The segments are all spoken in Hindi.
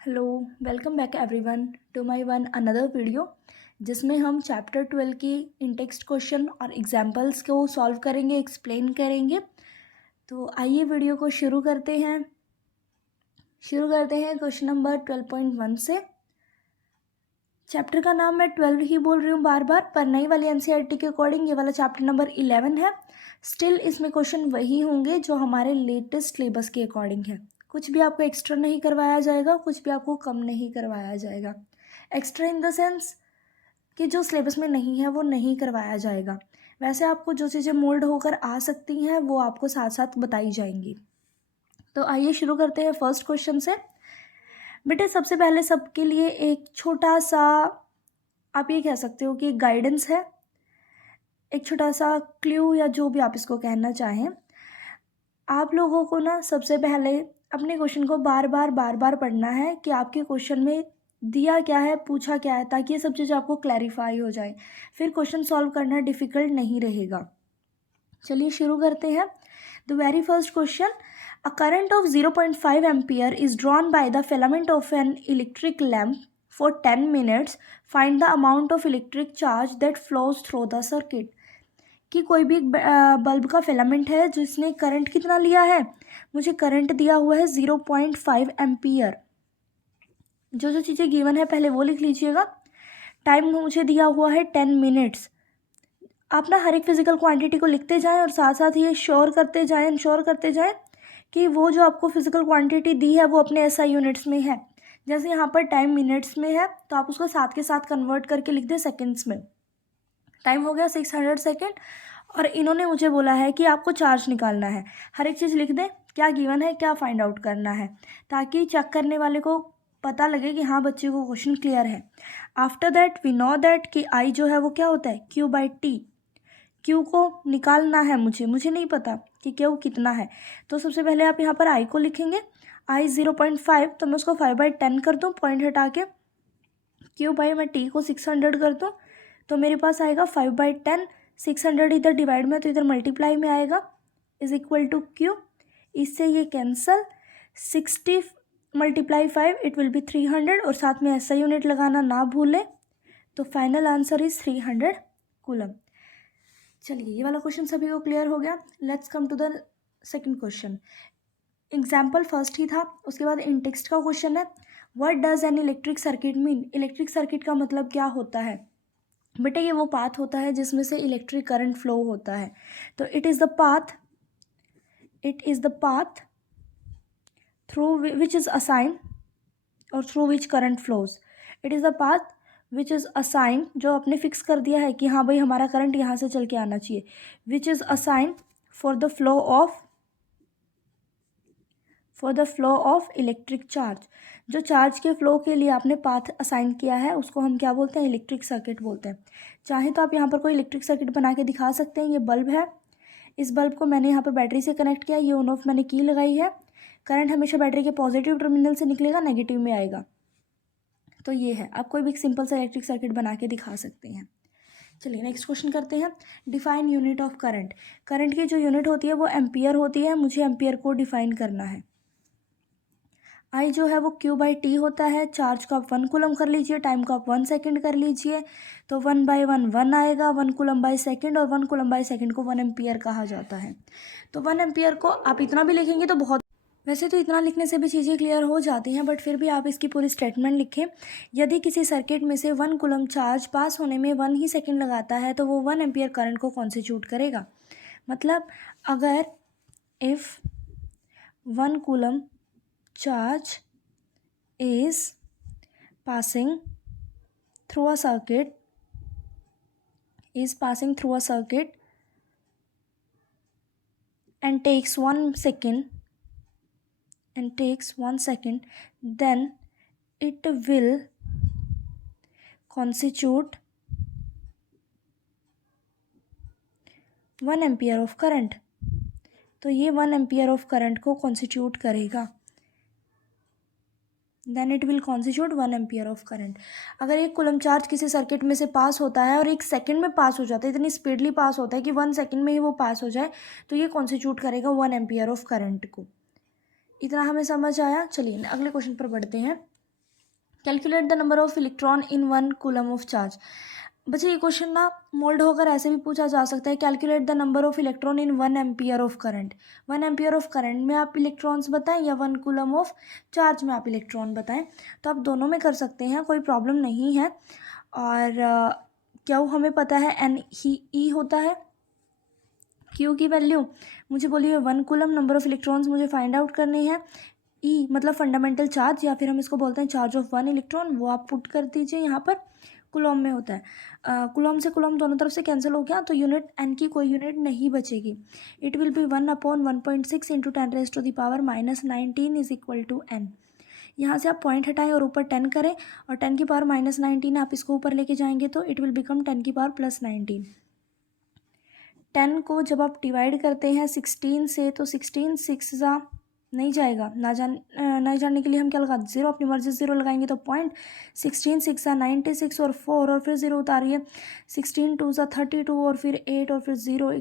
Hello, welcome back everyone to my one another video जिसमें हम चैप्टर 12 की इन टेक्स्ट क्वेश्चन और एग्जांपल्स को सॉल्व करेंगे, एक्सप्लेन करेंगे। तो आइए वीडियो को शुरू करते हैं क्वेश्चन नंबर 12.1 से। चैप्टर का नाम मैं 12 ही बोल रही हूँ बार बार, पर नई वाली एनसीईआरटी के अकॉर्डिंग ये वाला चैप्टर नंबर 11 है। स्टिल इसमें क्वेश्चन वही होंगे जो हमारे लेटेस्ट सिलेबस के अकॉर्डिंग है। कुछ भी आपको एक्स्ट्रा नहीं करवाया जाएगा, कुछ भी आपको कम नहीं करवाया जाएगा। एक्स्ट्रा इन द सेंस कि जो सिलेबस में नहीं है वो नहीं करवाया जाएगा। वैसे आपको जो चीज़ें मोल्ड होकर आ सकती हैं वो आपको साथ साथ बताई जाएंगी। तो आइए शुरू करते हैं फर्स्ट क्वेश्चन से। बेटे सबसे पहले सबके लिए एक छोटा सा, आप ये कह सकते हो कि गाइडेंस है, एक छोटा सा क्ल्यू या जो भी आप इसको कहना चाहें। आप लोगों को ना सबसे पहले अपने क्वेश्चन को बार बार पढ़ना है कि आपके क्वेश्चन में दिया क्या है, पूछा क्या है, ताकि ये सब चीज़ आपको क्लैरिफाई हो जाए। फिर क्वेश्चन सॉल्व करना डिफ़िकल्ट नहीं रहेगा। चलिए शुरू करते हैं। The very first question, a current of 0.5 ampere is drawn by the filament of an electric lamp for 10 minutes. Find the amount of electric charge that flows through the circuit. कि कोई भी एक बल्ब का फिलामेंट है जिसने करंट कितना लिया है, मुझे करंट दिया हुआ है 0.5 एम्पियर। जो जो चीज़ें गिवन है पहले वो लिख लीजिएगा। टाइम मुझे दिया हुआ है 10 मिनट्स। आप ना हर एक फिजिकल क्वांटिटी को लिखते जाएं और साथ साथ ये इंश्योर करते जाएं कि वो जो आपको फिजिकल क्वांटिटी दी है वो अपने एसआई यूनिट्स में है। जैसे यहाँ पर टाइम मिनट्स में है तो आप उसको साथ के साथ कन्वर्ट करके लिख दें सेकेंड्स में। टाइम हो गया 600 सेकेंड और इन्होंने मुझे बोला है कि आपको चार्ज निकालना है। हर एक चीज़ लिख दें, क्या गिवन है, क्या फाइंड आउट करना है, ताकि चेक करने वाले को पता लगे कि हाँ बच्चे को क्वेश्चन क्लियर है। After that we know that कि आई जो है वो क्या होता है, Q/T। क्यू को निकालना है मुझे नहीं पता कि क्यू कितना है। तो सबसे पहले आप यहाँ पर आई को लिखेंगे। आई 0.5, तो मैं उसको 5/10 कर दूँ पॉइंट हटा के। क्यू बाई मैं टी को 600 कर दूँ तो मेरे पास आएगा 5/10। 600 इधर डिवाइड में तो इधर मल्टीप्लाई में आएगा, इज इक्वल टू क्यू। इससे ये कैंसल। 60 × 5 इट विल बी 300, और साथ में ऐसा यूनिट लगाना ना भूलें। तो फाइनल आंसर इज 300 कूलम। चलिए ये वाला क्वेश्चन सभी को क्लियर हो गया। Let's come to the second question. Example first ही था, उसके बाद इन टेक्स्ट का क्वेश्चन है। What does an electric circuit mean. Electric circuit का मतलब क्या होता है बेटा? ये वो पाथ होता है जिसमें से इलेक्ट्रिक करंट फ्लो होता है। तो it is the path through which is assign और through which current flows. It is the path which is assign, जो आपने फिक्स कर दिया है कि हाँ भाई हमारा करंट यहाँ से चल के आना चाहिए। विच is assign for the flow of electric charge. जो चार्ज के फ्लो के लिए आपने पाथ असाइन किया है उसको हम क्या बोलते हैं, इलेक्ट्रिक सर्किट बोलते हैं। चाहे तो आप यहाँ पर कोई इलेक्ट्रिक सर्किट बना के दिखा सकते हैं। ये बल्ब है, इस बल्ब को मैंने यहाँ पर बैटरी से कनेक्ट किया, ये ऑन ऑफ मैंने की लगाई है। करंट हमेशा बैटरी के पॉजिटिव टर्मिनल से निकलेगा, नेगेटिव में आएगा। तो ये है, आप कोई भी एक सिंपल सा इलेक्ट्रिक सर्किट बना के दिखा सकते हैं। चलिए नेक्स्ट क्वेश्चन करते हैं। Define unit of current. Current की जो यूनिट होती है वो एम्पियर होती है। मुझे एम्पियर को डिफाइन करना है। आई जो है वो Q/T होता है। चार्ज को आप 1 कूलम कर लीजिए, टाइम को आप 1 सेकेंड कर लीजिए, तो 1/1 1 आएगा। 1 कूलम बाई सेकेंड, और 1 कूलम बाई सेकेंड को 1 एम्पियर कहा जाता है। तो 1 एम्पियर को आप इतना भी लिखेंगे तो बहुत, वैसे तो इतना लिखने से भी चीज़ें क्लियर हो जाती हैं, बट फिर भी आप इसकी पूरी स्टेटमेंट लिखें। यदि किसी सर्किट में से 1 कूलम चार्ज पास होने में 1 ही सेकेंड लगाता है तो वो 1 एम्पियर करंट को कॉन्स्टिट्यूट करेगा। मतलब अगर if 1 coulomb charge is passing through a circuit and takes 1 second, then it will constitute 1 ampere of current. तो ये 1 एम्पियर ऑफ करंट को कॉन्स्टिट्यूट करेगा। Then it will constitute 1 ampere of current. अगर एक कूलम चार्ज किसी सर्किट में से पास होता है और 1 सेकेंड में पास हो जाता है, इतनी स्पीडली पास होता है कि 1 सेकेंड में ही वो पास हो जाए, तो ये कॉन्स्टिट्यूट करेगा 1 एम्पियर ऑफ करंट को। इतना हमें समझ आया। चलिए अगले क्वेश्चन पर बढ़ते हैं। Calculate the number of electron in 1 coulomb of charge. बच्चे ये क्वेश्चन ना मोल्ड होकर ऐसे भी पूछा जा सकता है, calculate the number of electron in 1 ampere of current. 1 ampere of current में आप इलेक्ट्रॉन्स बताएं या 1 कूलम ऑफ चार्ज में आप इलेक्ट्रॉन बताएं, तो आप दोनों में कर सकते हैं, कोई प्रॉब्लम नहीं है। और क्या हमें पता है एन ही ई होता है, क्यू की वैल्यू मुझे बोलिए 1 कूलम, नंबर ऑफ इलेक्ट्रॉन्स मुझे फाइंड आउट करने हैं, ई मतलब फंडामेंटल चार्ज या फिर हम इसको बोलते हैं चार्ज ऑफ 1 इलेक्ट्रॉन, वो आप पुट कर दीजिए यहाँ पर, कुलॉम में होता है। कुलॉम से कुलॉम दोनों तरफ से कैंसिल हो गया, तो यूनिट एन की कोई यूनिट नहीं बचेगी। It will be 1/1.6 into 10⁻⁻19 is equal to n. यहाँ से आप पॉइंट हटाएं और ऊपर 10 करें, और 10⁻⁻19 आप इसको ऊपर लेके जाएंगे तो इट विल बिकम 10⁻+19। 10 को जब आप डिवाइड करते हैं 16 से, तो 16 6 जा नहीं जाएगा, नहीं जानने के लिए हम क्या लगा, जीरो, अपनी मर्जी से जीरो लगाएंगे तो पॉइंट, 16 6 96 और 4 और फिर जीरो उतारिए, 16 2 32 और फिर 8 और फिर जीरो,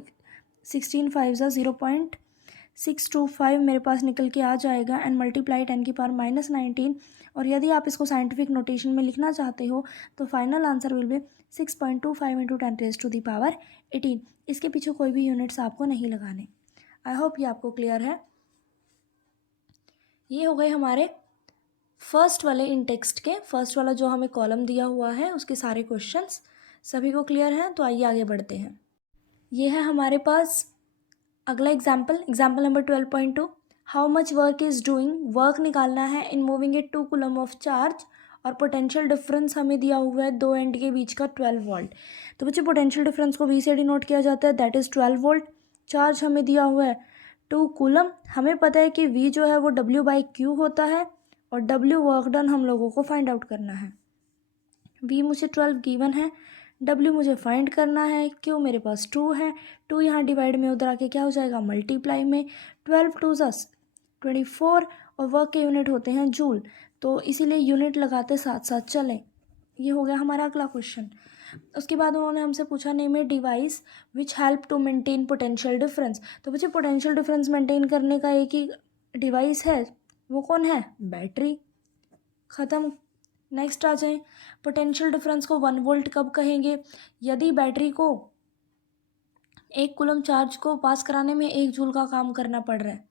16 5 0.625 मेरे पास निकल के आ जाएगा, एंड मल्टीप्लाई 10⁻⁻19। और यदि आप इसको साइंटिफिक नोटेशन में लिखना चाहते हो तो final answer will be 6.25 into 10⁻18। इसके पीछे कोई भी यूनिट्स आपको नहीं लगाने। आई होप ये आपको क्लियर है। ये हो गए हमारे फर्स्ट वाले इन टेक्स्ट के, फर्स्ट वाला जो हमें कॉलम दिया हुआ है उसके सारे क्वेश्चंस सभी को क्लियर हैं, तो आइए आगे बढ़ते हैं। ये है हमारे पास अगला example number 12.2। How much work is doing, work निकालना है in moving it 2 coulomb of charge, और पोटेंशियल डिफरेंस हमें दिया हुआ है दो एंड के बीच का 12 वोल्ट। तो बच्चे पोटेंशियल डिफरेंस को वी से डिनोट किया जाता है, दैट इज़ 12 वोल्ट। चार्ज हमें दिया हुआ है 2 कूलम, हमें पता है कि V जो है वो W/Q होता है, और W वर्क डन हम लोगों को फाइंड आउट करना है। V मुझे 12 गिवन है, W मुझे फाइंड करना है, Q मेरे पास 2 है, 2 यहाँ डिवाइड में उधर आके क्या हो जाएगा, मल्टीप्लाई में, 12 2 24, और वर्क के यूनिट होते हैं जूल, तो इसीलिए यूनिट लगाते साथ साथ चलें। ये हो गया हमारा अगला क्वेश्चन। उसके बाद उन्होंने हमसे पूछा name a device which help to maintain potential difference. तो बच्चे पोटेंशियल डिफरेंस मेंटेन करने का एक ही डिवाइस है, वो कौन है, बैटरी। ख़त्म। नेक्स्ट आ जाए, पोटेंशियल डिफरेंस को 1 वोल्ट कब कहेंगे, यदि बैटरी को 1 कूलम चार्ज को पास कराने में 1 जूल का काम करना पड़ रहा है।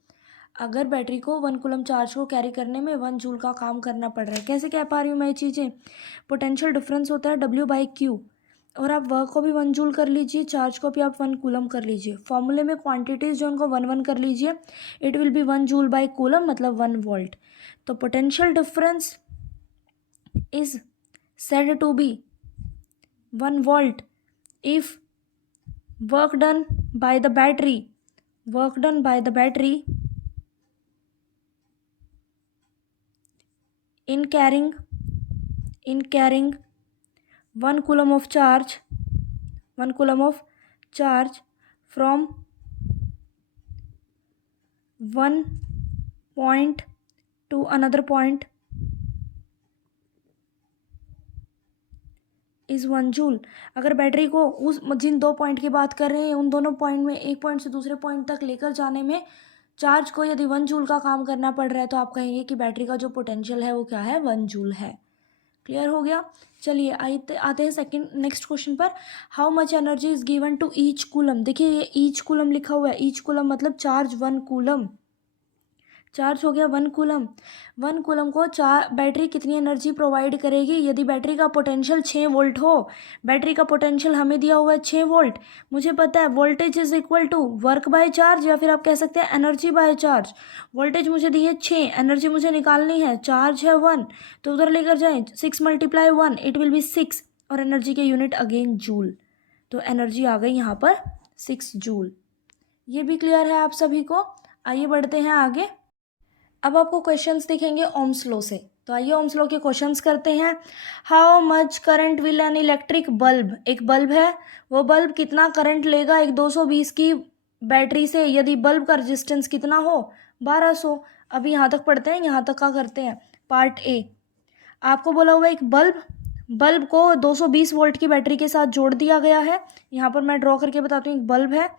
अगर बैटरी को 1 कूलम चार्ज को कैरी करने में 1 जूल का काम करना पड़ रहा है, कैसे कह पा रही हूँ मैं ये चीज़ें, पोटेंशियल डिफरेंस होता है W/Q, और आप वर्क को भी 1 जूल कर लीजिए, चार्ज को भी आप 1 कूलम कर लीजिए, फॉर्मूले में क्वांटिटीज़ जो उनको 1 1 कर लीजिए, इट विल बी 1 जूल/कूलम मतलब 1 वोल्ट। तो potential difference is said to be 1 volt if work done by the battery in carrying 1 coulomb of charge from one point to another point is 1 joule. अगर बैटरी को उस जिन 2 पॉइंट की बात कर रहे हैं उन दोनों पॉइंट में, एक पॉइंट से दूसरे पॉइंट तक लेकर जाने में चार्ज को यदि 1 जूल का काम करना पड़ रहा है, तो आप कहेंगे कि बैटरी का जो पोटेंशियल है वो क्या है, 1 जूल है। क्लियर हो गया। चलिए आते हैं नेक्स्ट क्वेश्चन पर। How much energy is given to each coulomb. देखिए ये ईच कूलम लिखा हुआ है, ईच कूलम मतलब चार्ज 1 कूलम, चार्ज हो गया 1 कूलम। 1 कूलम को बैटरी कितनी एनर्जी प्रोवाइड करेगी, यदि बैटरी का पोटेंशियल 6 वोल्ट हो, बैटरी का पोटेंशियल हमें दिया हुआ है 6 वोल्ट, मुझे पता है voltage is equal to work by charge, या फिर आप कह सकते हैं एनर्जी बाय चार्ज। वोल्टेज मुझे दी है 6, एनर्जी मुझे निकालनी है, चार्ज है 1, तो उधर लेकर जाएँ 6 × 1 इट विल बी 6, और एनर्जी के यूनिट अगेन जूल, तो एनर्जी आ गई यहाँ पर 6 जूल। ये भी क्लियर है आप सभी को। आइए बढ़ते हैं आगे। अब आपको क्वेश्चंस दिखेंगे ओम्स लॉ से, तो आइए ओम्स लॉ के क्वेश्चंस करते हैं। How much current will an electric bulb, एक बल्ब है, वो बल्ब कितना करंट लेगा एक 220 की बैटरी से, यदि बल्ब का रेजिस्टेंस कितना हो, 1200। अभी यहाँ तक पढ़ते हैं, यहाँ तक का करते हैं पार्ट ए। आपको बोला हुआ एक बल्ब को 220 वोल्ट की बैटरी के साथ जोड़ दिया गया है। यहाँ पर मैं ड्रॉ करके बताती हूँ, एक बल्ब है,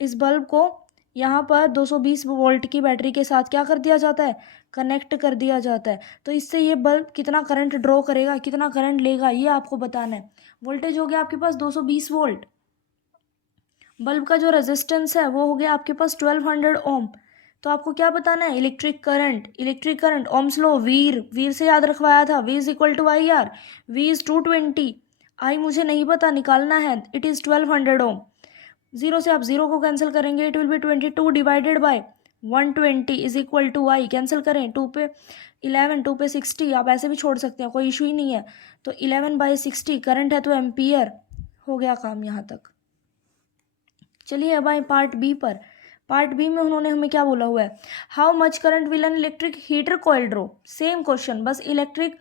इस बल्ब को यहाँ पर 220 वोल्ट की बैटरी के साथ क्या कर दिया जाता है, कनेक्ट कर दिया जाता है। तो इससे ये बल्ब कितना करंट ड्रॉ करेगा, कितना करंट लेगा, ये आपको बताना है। वोल्टेज हो गया आपके पास 220 वोल्ट। बल्ब का जो रेजिस्टेंस है वो हो गया आपके पास 1200 ओम। तो आपको क्या बताना है, इलेक्ट्रिक करंट ओम्स लो, वीर से याद रखवाया था, V is equal to I R, V is 220, I मुझे नहीं पता, निकालना है, इट इज़ 1200 ओम। जीरो से आप जीरो को कैंसिल करेंगे, it will be 22 divided by 120 is equal to I, cancel करें, 2 पे 11, 2 पे 60, आप ऐसे भी छोड़ सकते हैं, कोई इशू ही नहीं है। तो 11/60 करंट है तो एम्पियर, हो गया काम यहाँ तक। चलिए अब आए पार्ट बी पर। पार्ट बी में उन्होंने हमें क्या बोला हुआ है, how much current will an electric heater coil draw. Same question, बस इलेक्ट्रिक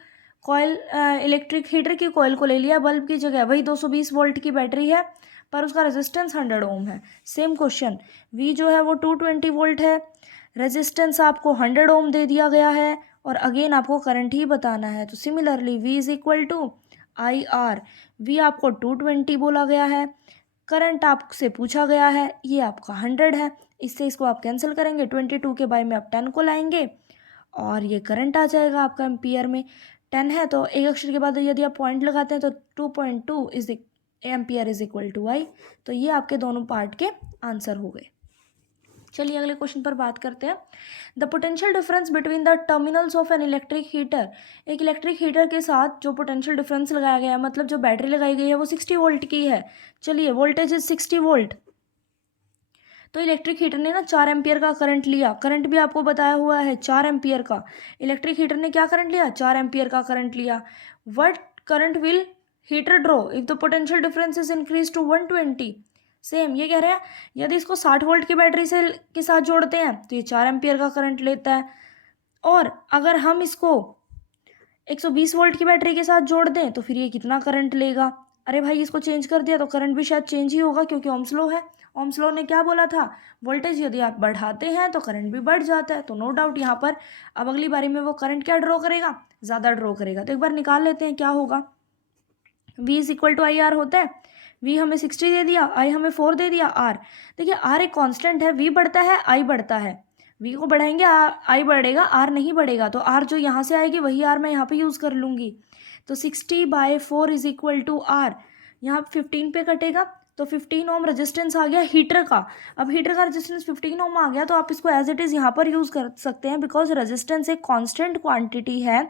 हीटर की कॉइल को ले लिया बल्ब की जगह, वही 220 वोल्ट की बैटरी है पर उसका रेजिस्टेंस 100 ओम है। सेम क्वेश्चन, V जो है वो 220 वोल्ट है, रेजिस्टेंस आपको 100 ओम दे दिया गया है और अगेन आपको करंट ही बताना है। तो similarly V is equal to I R, V आपको 220 बोला गया है, करंट आपसे पूछा गया है, ये आपका 100 है, इससे इसको आप कैंसिल करेंगे, 22 के बाय में आप 10 को लाएंगे और ये करंट आ जाएगा आपका एम्पियर में। 10 है तो एक अक्षर के बाद यदि आप पॉइंट लगाते हैं तो 2.2 is ampere is equal to I. तो ये आपके दोनों पार्ट के आंसर हो गए। चलिए अगले क्वेश्चन पर बात करते हैं। The potential difference between the terminals of an electric heater. एक इलेक्ट्रिक हीटर के साथ जो पोटेंशियल डिफरेंस लगाया गया है, मतलब जो बैटरी लगाई गई है वो 60 वोल्ट की है। चलिए वोल्टेज इज 60 वोल्ट। तो इलेक्ट्रिक हीटर ने ना 4 एम्पियर का करंट लिया, करंट भी आपको बताया हुआ है 4 एम्पियर का। इलेक्ट्रिक हीटर ने क्या करंट लिया, 4 एम्पियर का करंट लिया। What current will heater draw if the potential difference is increase to 120। Same ये कह रहे हैं, यदि इसको 60 वोल्ट की बैटरी से के साथ जोड़ते हैं तो ये 4 एम्पियर का करंट लेता है, और अगर हम इसको 120 वोल्ट की बैटरी के साथ जोड़ दें तो फिर ये कितना करंट लेगा। अरे भाई इसको चेंज कर दिया तो करंट भी शायद चेंज ही होगा, क्योंकि ओम्स लॉ है। ओम्स लॉ ने क्या बोला था, वोल्टेज यदि आप बढ़ाते हैं तो करंट भी बढ़ जाता है। तो नो डाउट यहाँ पर अब अगली बारी में वो करंट क्या ड्रॉ करेगा, ज़्यादा ड्रॉ करेगा। तो एक बार निकाल लेते हैं क्या होगा। V is equal to I R होता है, V हमें 60 दे दिया, I हमें 4 दे दिया, R देखिए R एक कांस्टेंट है, V बढ़ता है I बढ़ता है, V को बढ़ाएंगे I बढ़ेगा, R नहीं बढ़ेगा। तो R जो यहाँ से आएगी वही R मैं यहाँ पे यूज़ कर लूँगी। तो 60/4 इज इक्वल टू R, यहाँ 15 पे कटेगा तो 15 ओम रेजिस्टेंस आ गया हीटर का। अब हीटर का रेजिस्टेंस 15 ओम आ गया तो आप इसको एज इट इज़ यहाँ पर यूज़ कर सकते हैं, बिकॉज रेजिस्टेंस एक कांस्टेंट क्वांटिटी है,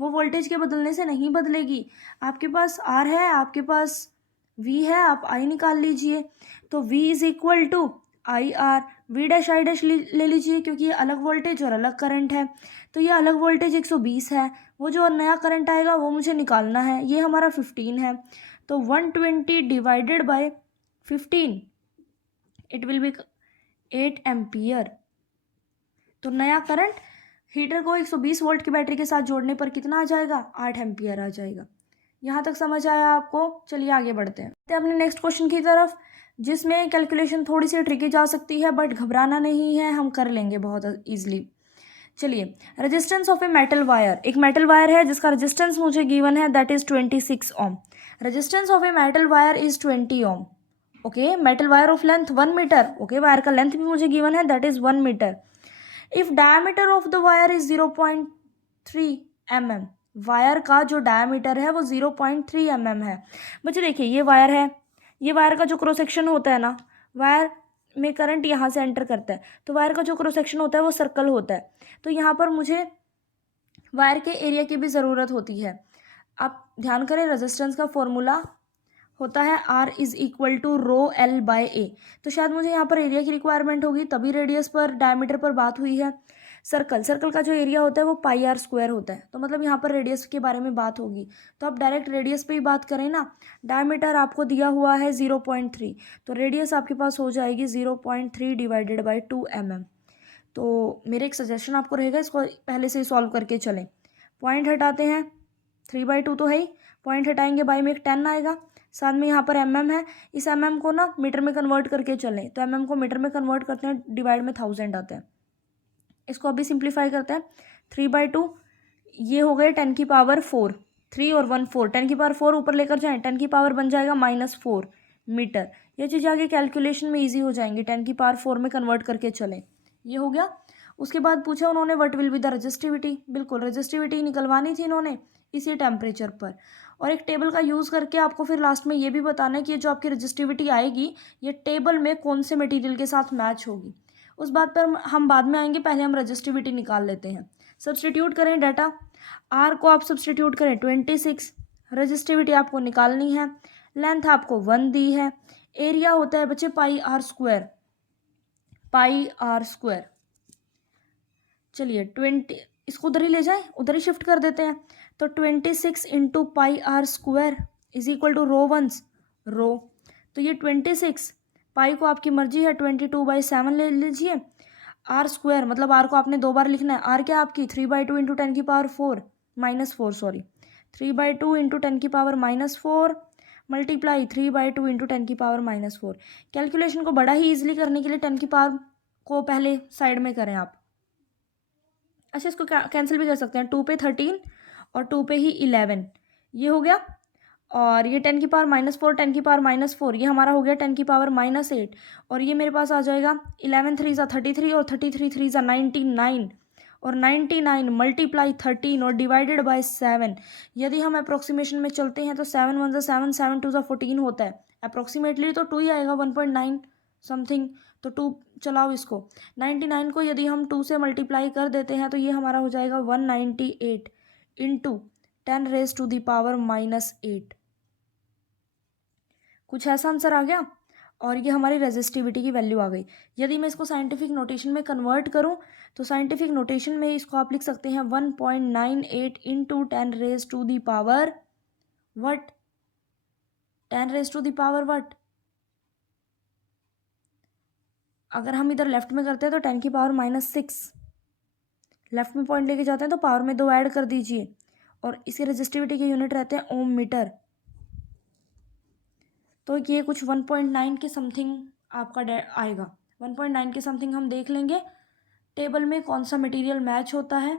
वो वोल्टेज के बदलने से नहीं बदलेगी। आपके पास R है, आपके पास V है, आप I निकाल लीजिए। तो V is equal to I R, V dash I dash ले लीजिए, क्योंकि ये अलग वोल्टेज और अलग करंट है। तो ये अलग वोल्टेज 120 है, वो जो नया करंट आएगा वो मुझे निकालना है, ये हमारा 15 है। तो 120 divided by 15 it will B 8 ampere. तो नया करंट हीटर को 120 वोल्ट की बैटरी के साथ जोड़ने पर कितना आ जाएगा, 8 एम्पियर आ जाएगा। यहाँ तक समझ आया आपको। चलिए आगे बढ़ते हैं अपने नेक्स्ट क्वेश्चन की तरफ, जिसमें कैलकुलेशन थोड़ी सी ट्रिकी जा सकती है, बट घबराना नहीं है, हम कर लेंगे बहुत ईजिली। चलिए, resistance of a metal wire, एक मेटल वायर है जिसका रेजिस्टेंस मुझे गिवन है, that is 26 ohm. Resistance of a metal wire is 20 ohm. Okay, metal wire of length 1 metre. Okay, wire का लेंथ भी मुझे गिवन है, that is 1 metre. If diameter of the wire is 0.3 mm, wire का जो डायमीटर है वो 0.3 mm है। बच्चे देखिए ये वायर है, ये वायर का जो क्रॉस सेक्शन होता है ना, वायर में करंट यहाँ से एंटर करता है, तो वायर का जो क्रॉस सेक्शन होता है वो सर्कल होता है। तो यहाँ पर मुझे वायर के एरिया की भी ज़रूरत होती है। आप ध्यान करें, रेजिस्टेंस का फॉर्मूला होता है R is equal to rho L by A। तो शायद मुझे यहाँ पर एरिया की रिक्वायरमेंट होगी, तभी रेडियस पर डायमीटर पर बात हुई है। सर्कल का जो एरिया होता है वो πr² होता है, तो मतलब यहाँ पर रेडियस के बारे में बात होगी। तो आप डायरेक्ट रेडियस पे ही बात करें ना, डायमीटर आपको दिया हुआ है 0.3, तो रेडियस आपके पास हो जाएगी 0.3 डिवाइडेड बाई 2 mm। तो मेरे एक सजेशन आपको रहेगा, इसको पहले से ही सॉल्व करके चलें। पॉइंट हटाते हैं, 3/2 तो है ही, पॉइंट हटाएंगे बाई में एक 10 आएगा, साथ में यहाँ पर mm है, इस mm को ना मीटर में कन्वर्ट करके चलें, तो mm को मीटर में कन्वर्ट करते हैं, डिवाइड में 1000 आता है। इसको अभी सिंप्लीफाई करते हैं, 3/2 ये हो गए 10 की पावर 4, 3 और 1 4, 10 की पावर 4 ऊपर लेकर जाएं, 10 की पावर बन जाएगा -4 मीटर। ये चीज़ आगे कैलकुलेशन में इजी हो जाएंगी, 10 की पावर 4 में कन्वर्ट करके चलें, ये हो गया। उसके बाद पूछा उन्होंने what will be the resistivity, बिल्कुल रेजिस्टिविटी निकलवानी थी इन्होंने इसी टेम्परेचर पर, और एक टेबल का यूज़ करके आपको फिर लास्ट में ये भी बताना है कि जो आपकी रेजिस्टिविटी आएगी ये टेबल में कौन से मटेरियल के साथ मैच होगी। उस बात पर हम बाद में आएंगे, पहले हम रेजिस्टिविटी निकाल लेते हैं। सब्सटीट्यूट करें डाटा, आर को आप सब्सटीट्यूट करें 26, रेजिस्टिविटी आपको निकालनी है, लेंथ आपको 1 दी है, एरिया होता है बच्चे pi r square, pi r square. चलिए 20 इसको उधर ही ले जाएं, उधर ही शिफ्ट कर देते हैं। तो 26 into pi r square is equal to rho once rho. तो ये 26 पाई को आपकी मर्जी है 22/7 ले लीजिए, आर स्क्वायर मतलब आर को आपने 2 बार लिखना है, आर क्या आपकी 3/2 इंटू 10 की पावर 4 -4 सॉरी 3/2 इंटू 10 की पावर -4 मल्टीप्लाई 3/2 इंटू 10 की पावर -4। कैलकुलेशन को बड़ा ही ईजिली करने के लिए 10 की पावर को पहले साइड में करें आप। अच्छा इसको कैंसिल भी कर सकते हैं, 2 पे 13 और 2 पे ही 11, ये हो गया। और ये 10 की पावर -4 10 की पावर -4 ये हमारा हो गया 10 की पावर -8, और ये मेरे पास आ जाएगा 11 3 ज़ा 33 और 33 3 ज़ा 99, और 99 मल्टीप्लाई 13 और डिवाइडेड बाय 7। यदि हम अप्रोक्सीमेशन में चलते हैं तो 7 1 ज़ा 7 7 2 ज़ा 14 होता है, अप्रोक्सीमेटली तो 2 ही आएगा 1.9 समथिंग, तो 2 चलाओ इसको। 99 को यदि हम 2 से मल्टीप्लाई कर देते हैं तो ये हमारा हो जाएगा 198 इंटू 10⁻⁻8। कुछ ऐसा आंसर आ गया, और ये हमारी रेजिस्टिविटी की वैल्यू आ गई। यदि मैं इसको साइंटिफिक नोटेशन में कन्वर्ट करूं तो साइंटिफिक नोटेशन में इसको आप लिख सकते हैं 1.98 इंटू 10⁻⁻, वट 10⁻⁻, वट अगर हम इधर लेफ्ट में करते हैं तो 10 की पावर -6, लेफ्ट में पॉइंट लेके जाते हैं तो पावर में 2 ऐड कर दीजिए, और इसकी रेजिस्टिविटी के यूनिट रहते हैं ओम मीटर। तो ये कुछ 1.9 के समथिंग आपका आएगा, 1.9 के समथिंग। हम देख लेंगे टेबल में कौन सा मटेरियल मैच होता है।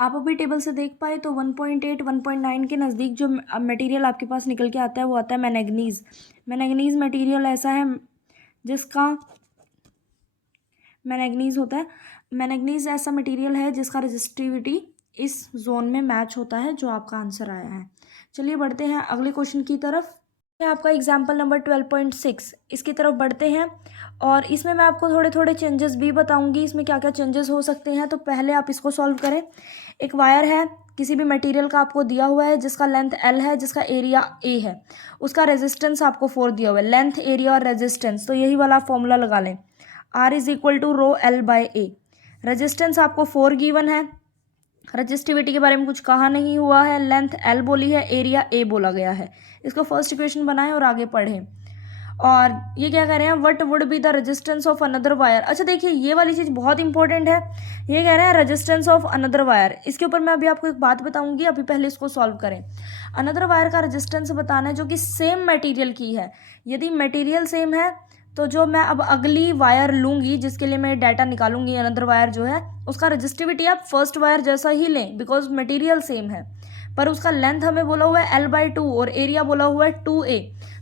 आप अभी टेबल से देख पाए तो 1.8 1.9 के नज़दीक जो मटेरियल आपके पास निकल के आता है वो आता है मैंगनीज। मैंगनीज मटेरियल ऐसा है जिसका मैंगनीज होता है, मैंगनीज ऐसा मटेरियल है जिसका रेजिस्टिविटी इस जोन में मैच होता है, जो आपका आंसर आया है। चलिए बढ़ते हैं अगले क्वेश्चन की तरफ। आपका एग्जाम्पल नंबर 12.6 इसकी तरफ बढ़ते हैं, और इसमें मैं आपको थोड़े थोड़े चेंजेस भी बताऊंगी, इसमें क्या क्या चेंजेस हो सकते हैं। तो पहले आप इसको सॉल्व करें। एक वायर है किसी भी मटेरियल का आपको दिया हुआ है जिसका लेंथ L है, जिसका एरिया A है, उसका रेजिस्टेंस आपको 4 दिया हुआ है, लेंथ एरिया और रेजिस्टेंस, तो यही वाला फॉर्मूला लगा लें, R is equal to rho L/A। Resistance आपको 4 गिवन है, रजिस्टिविटी के बारे में कुछ कहा नहीं हुआ है, लेंथ L बोली है, एरिया A बोला गया है। इसको फर्स्ट इक्वेशन बनाएं और आगे पढ़ें। और ये क्या कह रहे हैं, what would be the resistance of another wire. अच्छा देखिए ये वाली चीज़ बहुत इंपॉर्टेंट है, ये कह रहे हैं रेजिस्टेंस ऑफ अनदर वायर। इसके ऊपर मैं अभी आपको एक बात बताऊंगी, अभी पहले इसको सॉल्व करें। अनदर वायर का रेजिस्टेंस बताना है जो कि सेम मटेरियल की है। यदि मटेरियल सेम है तो जो मैं अब अगली वायर लूँगी जिसके लिए मैं डाटा निकालूंगी, अनदर वायर जो है उसका रेजिस्टिविटी आप फर्स्ट वायर जैसा ही लें, बिकॉज मटेरियल सेम है, पर उसका लेंथ हमें बोला हुआ है L/2 और एरिया बोला हुआ है 2A।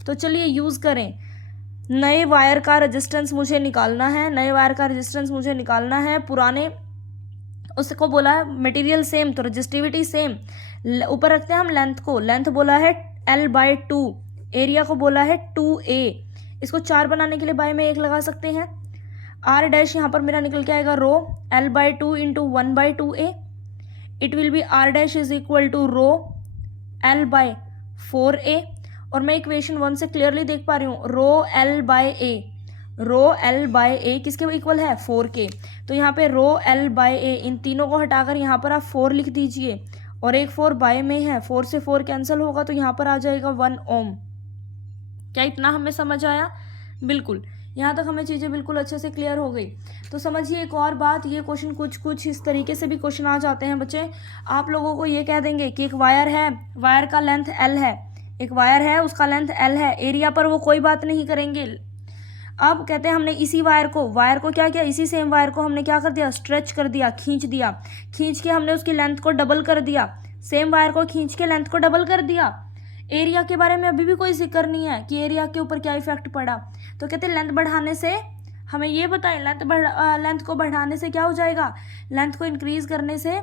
तो चलिए यूज़ करें, नए वायर का रेजिस्टेंस मुझे निकालना है, नए वायर का रेजिस्टेंस मुझे निकालना है। पुराने उसको बोला है मटेरियल सेम तो रेजिस्टिविटी सेम, ऊपर रखते हैं हम लेंथ को, लेंथ बोला है L/2, एरिया को बोला है 2A। इसको 4 बनाने के लिए बाय में 1 लगा सकते हैं। R डैश यहाँ पर मेरा निकल के आएगा rho L/2 into 1/2A। It will be R dash is equal to rho L/4A। और मैं इक्वेशन 1 से क्लियरली देख पा रही हूँ रो L/A, रो L/A किसके इक्वल है 4 के। तो यहाँ पे रो L/A इन तीनों को हटाकर यहाँ पर आप 4 लिख दीजिए, और एक 4 बाय में है, 4 से 4 कैंसिल होगा तो यहाँ पर आ जाएगा 1 ओम। क्या इतना हमें समझ आया? बिल्कुल, यहाँ तक हमें चीज़ें बिल्कुल अच्छे से क्लियर हो गई। तो समझिए एक और बात, ये क्वेश्चन कुछ इस तरीके से भी क्वेश्चन आ जाते हैं बच्चे। आप लोगों को ये कह देंगे कि एक वायर है, वायर का लेंथ L है, एक वायर है उसका लेंथ L है, एरिया पर वो कोई बात नहीं करेंगे। अब कहते हैं हमने इसी वायर को क्या किया, इसी सेम वायर को हमने क्या कर दिया, स्ट्रेच कर दिया, खींच दिया, खींच के हमने उसकी लेंथ को डबल कर दिया, सेम वायर को खींच के लेंथ को डबल कर दिया। एरिया के बारे में अभी भी कोई जिक्र नहीं है कि एरिया के ऊपर क्या इफेक्ट पड़ा। तो कहते हैं लेंथ बढ़ाने से हमें ये बताएं लेंथ को बढ़ाने से क्या हो जाएगा, लेंथ को इंक्रीज करने से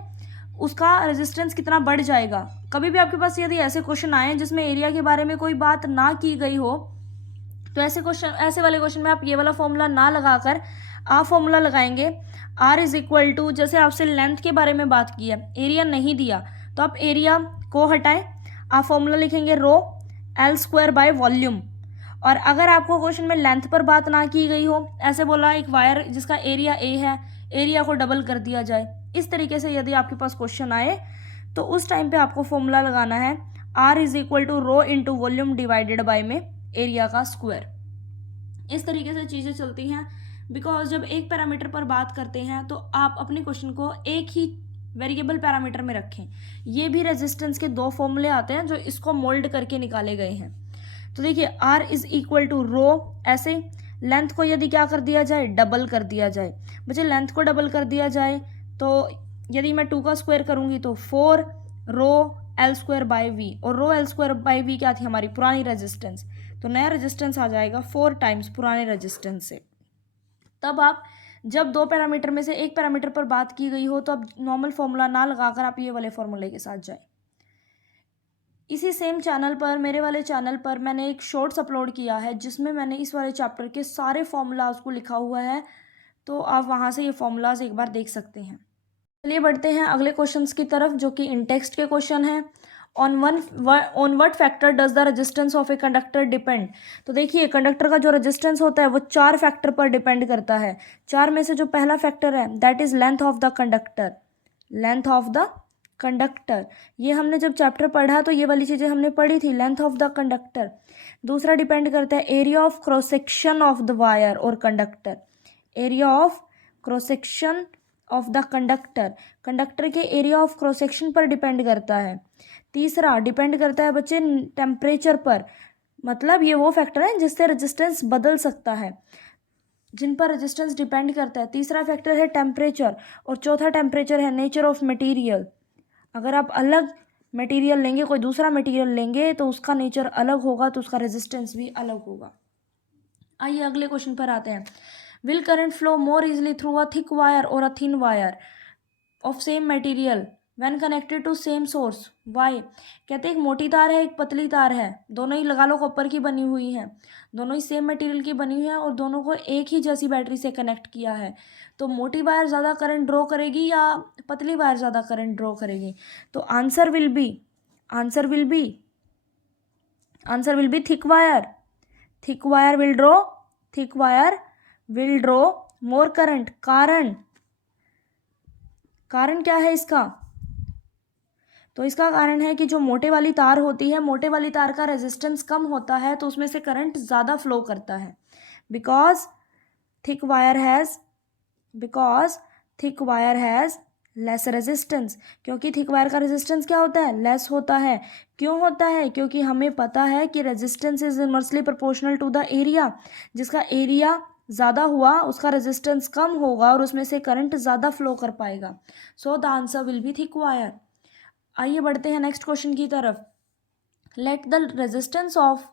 उसका रेजिस्टेंस कितना बढ़ जाएगा। कभी भी आपके पास यदि ऐसे क्वेश्चन आए जिसमें एरिया के बारे में कोई बात ना की गई हो, तो ऐसे वाले क्वेश्चन में आप ये वाला फॉर्मूला ना लगाकर आप फॉर्मूला लगाएंगे R इज इक्वल टू, जैसे आपसे लेंथ के बारे में बात की है, एरिया नहीं दिया तो आप एरिया को हटाएं, आप फॉर्मूला लिखेंगे रो L स्क्वायर बाय वॉल्यूम। और अगर आपको क्वेश्चन में लेंथ पर बात ना की गई हो, ऐसे बोला एक वायर जिसका एरिया A है, एरिया को डबल कर दिया जाए, इस तरीके से यदि आपके पास क्वेश्चन आए तो उस टाइम पे आपको फॉर्मूला लगाना है R is equal to rho into volume divided by में एरिया का स्क्वायर। इस तरीके से चीज़ें चलती हैं, बिकॉज जब एक पैरामीटर पर बात करते हैं तो आप अपने क्वेश्चन को एक ही वेरिएबल पैरामीटर में रखें। ये भी रेजिस्टेंस के दो फॉर्मूले आते हैं जो इसको मोल्ड करके निकाले गए हैं। तो देखिए R इज इक्वल टू रो, ऐसे लेंथ को यदि क्या कर दिया जाए, डबल कर दिया जाए। मुझे लेंथ को डबल कर दिया जाए तो यदि मैं 2 का स्क्वायर करूंगी तो 4 रो L स्क्वायर बाई वी, और रो L स्क्वायर बाई वी क्या थी, हमारी पुरानी रेजिस्टेंस, तो नया रेजिस्टेंस आ जाएगा 4 टाइम्स पुराने रेजिस्टेंस से। तब आप जब दो पैरामीटर में से एक पैरामीटर पर बात की गई हो तो अब नॉर्मल फॉर्मूला ना लगाकर आप ये वाले फॉर्मूले के साथ जाए। इसी सेम चैनल पर, मेरे वाले चैनल पर मैंने एक शॉर्ट्स अपलोड किया है जिसमें मैंने इस वाले चैप्टर के सारे फॉर्मूलाज को लिखा हुआ है, तो आप वहाँ से ये फॉर्मूलाज एक बार देख सकते हैं। चलिए बढ़ते हैं अगले क्वेश्चंस की तरफ जो कि इन टेक्स्ट के क्वेश्चन हैं। On what factor does the resistance of a conductor depend. तो देखिए कंडक्टर का जो रेजिस्टेंस होता है वो 4 फैक्टर पर डिपेंड करता है। 4 में से जो पहला फैक्टर है that is length of the conductor, length of the conductor. ये हमने जब चैप्टर पढ़ा तो ये वाली चीज़ें हमने पढ़ी थी, लेंथ ऑफ द कंडक्टर। दूसरा डिपेंड करता है area of cross section of the wire और conductor, area of cross section of the conductor, conductor के एरिया ऑफ क्रॉस सेक्शन पर डिपेंड करता है। तीसरा डिपेंड करता है बच्चे टेम्परेचर पर, मतलब ये वो फैक्टर है जिससे रेजिस्टेंस बदल सकता है, जिन पर रेजिस्टेंस डिपेंड करता है। तीसरा फैक्टर है टेम्परेचर, और चौथा टेम्परेचर है नेचर ऑफ मटेरियल। अगर आप अलग मटेरियल लेंगे, कोई दूसरा मटेरियल लेंगे तो उसका नेचर अलग होगा, तो उसका रेजिस्टेंस भी अलग होगा। आइए अगले क्वेश्चन पर आते हैं। Will current flow more easily through a thick wire और a thin wire of same material when connected to same source, why. कहते हैं एक मोटी तार है एक पतली तार है, दोनों ही लगा लो कॉपर की बनी हुई हैं, दोनों ही सेम मटेरियल की बनी हुई हैं और दोनों को एक ही जैसी बैटरी से कनेक्ट किया है। तो मोटी वायर ज़्यादा करंट ड्रॉ करेगी या पतली वायर ज़्यादा करंट ड्रॉ करेगी? तो answer will be thick wire, thick wire will draw, thick wire will draw more current. कारण क्या है इसका? तो इसका कारण है कि जो मोटे वाली तार होती है, मोटे वाली तार का रेजिस्टेंस कम होता है तो उसमें से करंट ज़्यादा फ्लो करता है, because thick wire has less resistance. क्योंकि थिक वायर का रेजिस्टेंस क्या होता है, लेस होता है। क्यों होता है? क्योंकि हमें पता है कि resistance is inversely proportional to the area, जिसका एरिया ज़्यादा हुआ उसका रेजिस्टेंस कम होगा और उसमें से करंट ज़्यादा फ्लो कर पाएगा। So the answer will be thick wire. आइए बढ़ते हैं नेक्स्ट क्वेश्चन की तरफ। Let the resistance of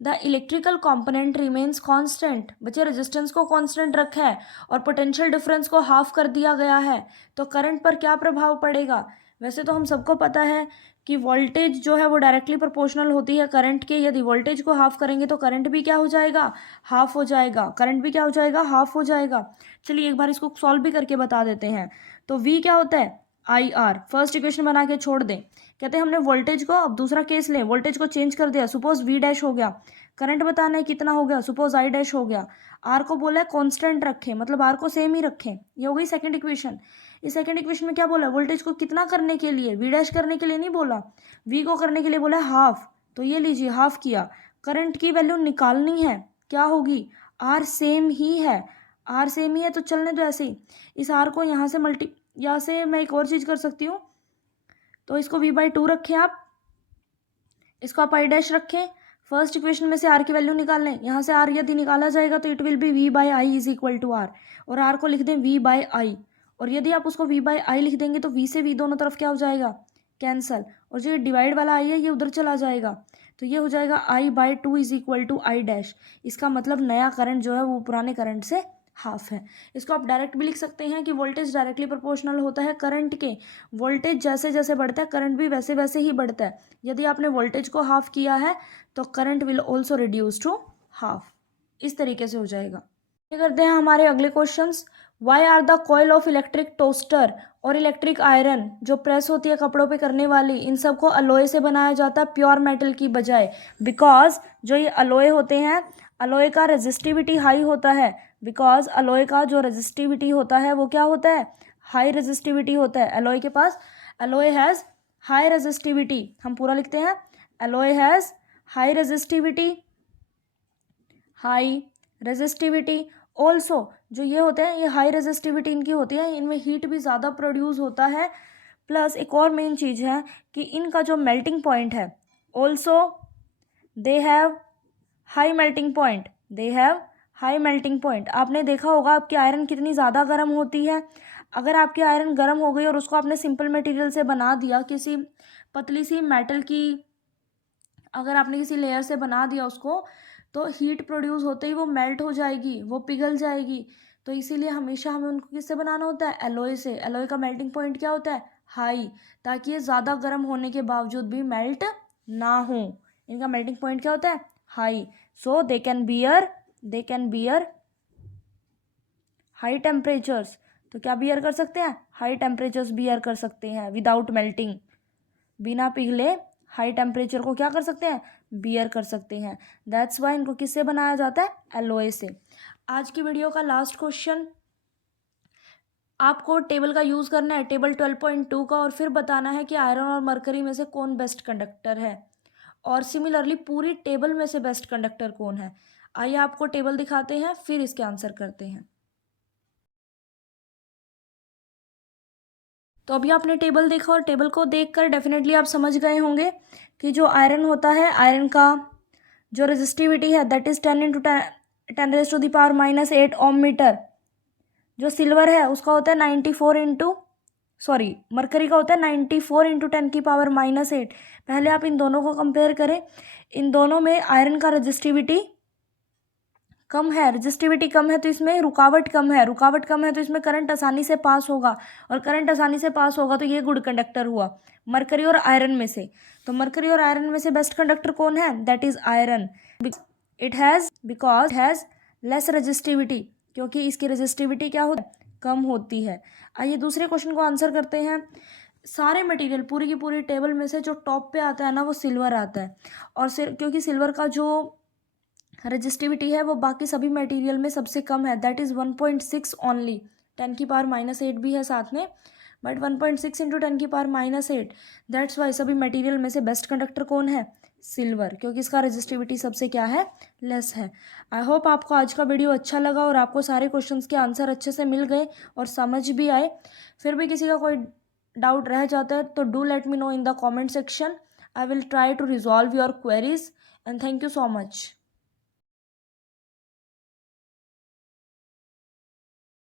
the electrical component remains constant. बच्चे रेजिस्टेंस को कांस्टेंट रखा है और पोटेंशियल डिफरेंस को हाफ कर दिया गया है, तो करंट पर क्या प्रभाव पड़ेगा? वैसे तो हम सबको पता है कि वोल्टेज जो है वो डायरेक्टली प्रोपोर्शनल होती है करंट के। यदि वोल्टेज को हाफ करेंगे तो करंट भी क्या हो जाएगा, हाफ हो जाएगा। करंट भी क्या हो जाएगा, हाफ हो जाएगा। चलिए एक बार इसको सॉल्व भी करके बता देते हैं। तो V क्या होता है, IR। फर्स्ट इक्वेशन बना के छोड़ दें। कहते हैं हमने वोल्टेज को, अब दूसरा केस लें, वोल्टेज को चेंज कर दिया, सपोज V डैश हो गया। करंट बताना है कितना हो गया, सपोज I डैश हो गया। R को बोला है कांस्टेंट रखें, मतलब R को सेम ही रखें। ये हो गई सेकंड इक्वेशन। इस सेकंड इक्वेशन में क्या बोला, वोल्टेज को कितना करने के लिए, V डैश करने के लिए नहीं बोला, V को करने के लिए बोला हाफ। तो ये लीजिए हाफ किया। करंट की वैल्यू निकालनी है, क्या होगी, R सेम ही है, R सेम ही है तो चलने दो ऐसे ही। इस R को यहाँ से यहाँ से मैं एक और चीज़ कर सकती हूँ, तो इसको V/2 रखें आप, इसको आप I डैश रखें। फर्स्ट इक्वेशन में से R की वैल्यू निकाल लें, यहाँ से R यदि निकाला जाएगा तो it will be V/I is equal to R, और R को लिख दें V/I। और यदि आप उसको V/I लिख देंगे तो V से V दोनों तरफ क्या हो जाएगा, कैंसल, और जो ये डिवाइड वाला I है ये उधर चला जाएगा, तो ये हो जाएगा I/2 is equal to I dash. इसका मतलब नया करंट जो है वो पुराने करंट से हाफ है। इसको आप डायरेक्ट भी लिख सकते हैं कि वोल्टेज डायरेक्टली प्रोपोर्शनल होता है करंट के। वोल्टेज जैसे जैसे बढ़ता है करंट भी वैसे वैसे ही बढ़ता है। यदि आपने वोल्टेज को हाफ किया है तो current will also reduce to half. इस तरीके से हो जाएगा। ये करते हैं हमारे अगले questions. Why are the coil of electric toaster और इलेक्ट्रिक आयरन जो प्रेस होती है कपड़ों पे करने वाली, इन सबको अलोय से बनाया जाता है प्योर मेटल की बजाय? बिकॉज जो ये अलोय होते हैं, अलोय का रेजिस्टिविटी हाई होता है। बिकॉज अलोय का जो रेजिस्टिविटी होता है वो क्या होता है? हाई रेजिस्टिविटी होता है। अलोय के पास, अलोय हैज़ हाई रेजिस्टिविटी। हम पूरा लिखते हैं, alloy has high resistivity, high resistivity. Also जो ये होते हैं, ये हाई रेजिस्टिविटी इनकी होती है, इनमें हीट भी ज़्यादा प्रोड्यूस होता है। प्लस एक और मेन चीज़ है कि इनका जो मेल्टिंग पॉइंट है, also they have high melting point, they have high melting point. आपने देखा होगा आपकी आयरन कितनी ज़्यादा गर्म होती है। अगर आपकी आयरन गर्म हो गई और उसको आपने सिंपल मटेरियल से बना दिया, किसी पतली सी मेटल की अगर आपने किसी लेयर से बना दिया उसको, तो हीट प्रोड्यूस होते ही वो मेल्ट हो जाएगी, वो पिघल जाएगी। तो इसीलिए हमेशा हमें उनको किससे बनाना होता है? एलॉय से। एलॉय का मेल्टिंग पॉइंट क्या होता है? हाई, ताकि ये ज़्यादा गर्म होने के बावजूद भी मेल्ट ना हो। इनका मेल्टिंग पॉइंट क्या होता है? High. So they can bear high temperatures. तो क्या बियर कर सकते हैं? हाई टेम्परेचर्स बियर कर सकते हैं विदाउट मेल्टिंग। बिना पिघले हाई टेम्परेचर को क्या कर सकते हैं? बियर कर सकते हैं। दैट्स वाई इनको किससे बनाया जाता है? एलॉय से। आज की वीडियो का लास्ट क्वेश्चन, आपको टेबल का यूज़ करना है, टेबल 12.2 का, और फिर बताना है कि आयरन और मरकरी में से कौन बेस्ट कंडक्टर है, और सिमिलरली पूरी टेबल में से बेस्ट कंडक्टर कौन है। आइए आपको टेबल दिखाते हैं, फिर इसके आंसर करते हैं। तो अभी आपने टेबल देखा और टेबल को देखकर डेफिनेटली आप समझ गए होंगे कि जो आयरन होता है, आयरन का जो रेजिस्टिविटी है दैट इज़ 10 × 10⁻⁸ ओम मीटर। जो सिल्वर है उसका होता है 94 मरकरी का होता है 94 × 10⁻⁸। पहले आप इन दोनों को कंपेयर करें। इन दोनों में आयरन का रेजिस्टिविटी कम है, रेजिस्टिविटी कम है तो इसमें रुकावट कम है, रुकावट कम है तो इसमें करंट आसानी से पास होगा, और करंट आसानी से पास होगा तो ये गुड कंडक्टर हुआ मरकरी और आयरन में से। तो मरकरी और आयरन में से बेस्ट कंडक्टर कौन है? That is iron. Because has less resistivity, क्योंकि इसकी रेजिस्टिविटी क्या होती है? कम होती है। आइए दूसरे क्वेश्चन को आंसर करते हैं। सारे मटेरियल पूरी की पूरी टेबल में से जो टॉप पे आता है ना वो सिल्वर आता है, और क्योंकि सिल्वर का जो रेजिस्टिविटी है वो बाकी सभी मटेरियल में सबसे कम है, दैट इज़ 1.6 ओनली। 10⁻⁸ भी है साथ में, बट 1.6 × 10⁻⁸। दैट्स वाई सभी मटेरियल में से बेस्ट कंडक्टर कौन है? सिल्वर, क्योंकि इसका रेजिस्टिविटी सबसे क्या है? लेस है। आई होप आपको आज का वीडियो अच्छा लगा और आपको सारे क्वेश्चंस के आंसर अच्छे से मिल गए और समझ भी आए। फिर भी किसी का कोई डाउट रह जाता है तो do let me know in the comment section. I will try to resolve your queries, and thank you so much.